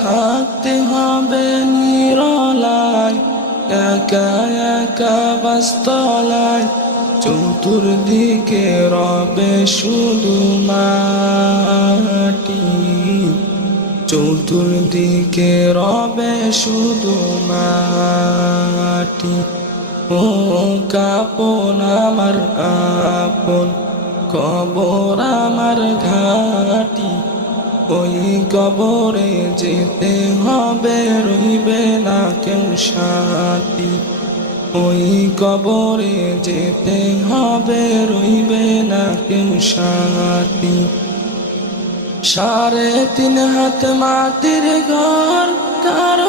থাকতে হবে নিরলায়, একা একা বাসতলায়, চতুর্দিকে রবে শুধু মাটি, চতুর্দিকে রবে শুধু মাটি। ও কাপন আমার আপন, কবর আমার ঘাটি, ওই কবরে যেতে হবে, রইবে না কেউ সাথী। ওই কবরে যেতে হবে, রইবে না কেউ সাথী। 3.5 হাত মাটির ঘর, কারো